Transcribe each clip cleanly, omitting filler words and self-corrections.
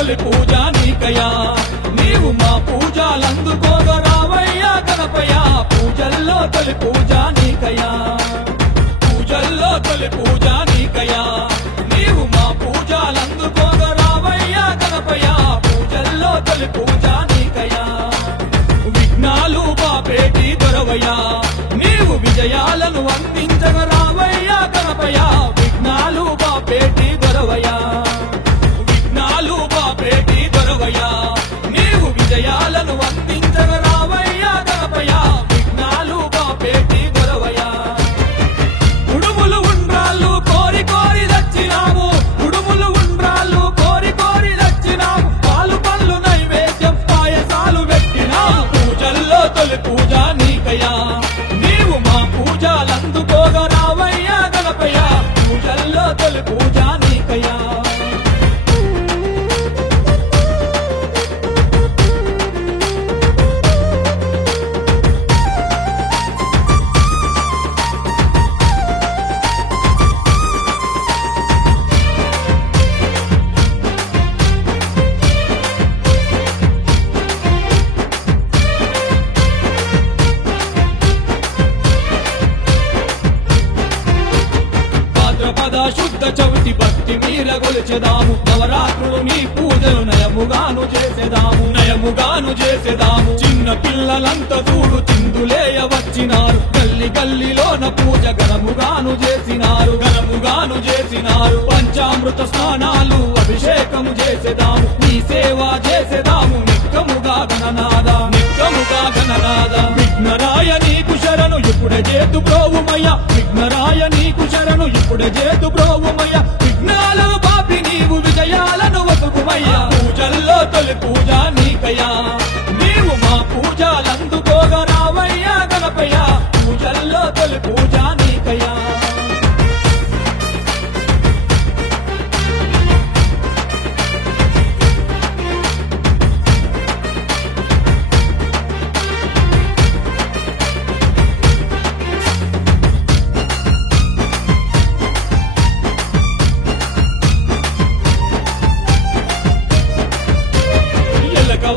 తొలి పూజ నీకయా నీవు మా పూజలందుకోగా రావయ్యా గణపయ్యా పూజల్లో తొలి పూజ నీకయా పూజల్లో తొలి పూజ నీకయా నీవు మా పూజలందుకోగా రావయ్యా గణపయ్యా పూజల్లో తొలి పూజ నీకయా విఘ్నాలు బాపేటి దొరవయ్యా నీవు విజయాలను అందించగా రావయ్యా గణపయ్యా విఘ్నాలు బాపేటి దొరవయ్యా విఘ్నాలు బాపేటి దొరవయ్యా నీవు విజయాలను అందించగా రావయ్యా గణపయ్యా విఘ్నాలు బాపేటి దొరవయ్యా ఉడుములు ఉండ్రాళ్ళు కోరి కోరి దచ్చినాము ఉడుములు ఉండ్రాళ్ళు కోరి కోరి దచ్చినాము పాలు పళ్ళు నైవేద్యం పాయసాలు పెట్టినాము పూజల్లో తొలి పూజ నీకయా నీవు మా పూజలందుకోగా రావయ్యా గణపయ్యా పూజల్లో తొలి పూజ నీకయా శుద్ధ చవితి భక్తి మీర గొలిచెదాము నవరాత్రులు నీ పూజలు నయముగాను చేసేదాము చిన్న పిల్లలంతా చూడు తిందులేయ వచ్చినారు గల్లి గల్లిలోన పూజ ఘనముగాను చేసినారు పంచామృత స్నానాలు అభిషేకము చేసేదాము నీ సేవ చేసేదాము నిక్కముగా గణనాద విఘ్నరాయ నీకు శరణు ఇప్పుడే చేతు బ్రోవుమయ్య విఘ్నరాయ నీకు శరణు ఇప్పుడే చేతు బ్రోవుమయ్య విఘ్నాలను పాపి నీవు విజయాలను వసుకుమయ్య పూజల్లో తొలి పూజ నీకయా నీవు మా పూజలందుకోగా రావయ్యా గణపయ్యా పూజల్లో తొలి పూజ నీకయా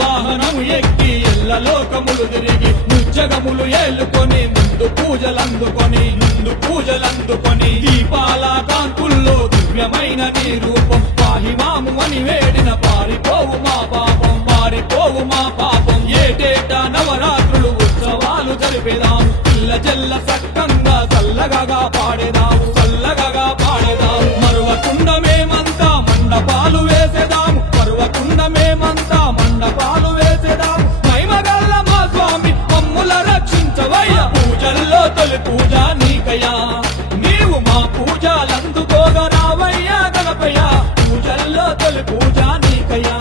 వాహనము ఎక్కి ఎల్ల లోకములు తిరిగి ముచ్చగములు ఏలుకొని ముందు పూజలందుకొని దీపాల కాంతుల్లో దివ్యమైన నీ రూపం పాహిమాము అని వేడిన పారిపోవు మా పాపం ఏటేటా నవరాత్రులు ఉత్సవాలు జరిపేదాము పిల్ల జల్ల సక్కంగా చల్లగా పాడేదాము మరువకుండ మేమంతా మండపాలు వేసేదాము మహిమగల్ల మా స్వామి మమ్ముల రక్షించవయ్యా పూజల్లో తొలి పూజ నీకయా నీవు మా పూజలందుకోగా రావయ్యా గణపయ్యా పూజల్లో తొలి పూజ నీకయా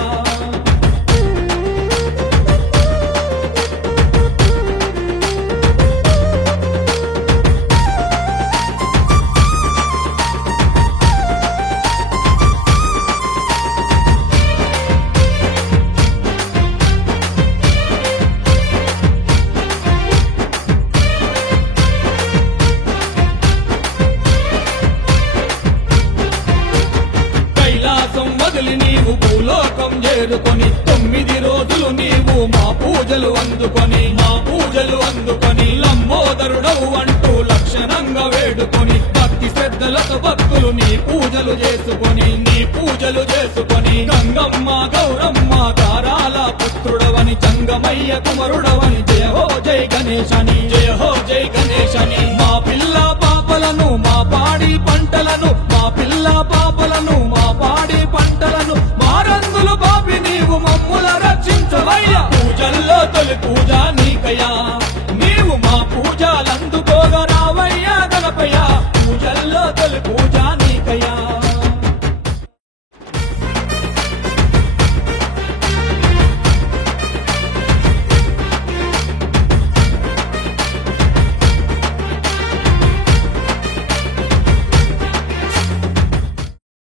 నీవు భూలోకం చేరుకొని 9 రోజులు నీవు మా పూజలు అందుకొని లంబోదరుడవు అంటూ లక్షణంగా వేడుకొని భక్తి శ్రద్ధలతో భక్తులు నీ పూజలు చేసుకొని గంగమ్మ గౌరమ్మ దారాల పుత్రుడవని జంగమయ్య కుమరుడవని జయ హో జై గణేశని మా పిల్ల పాపలను మా పాడి పంటలను మా పిల్ల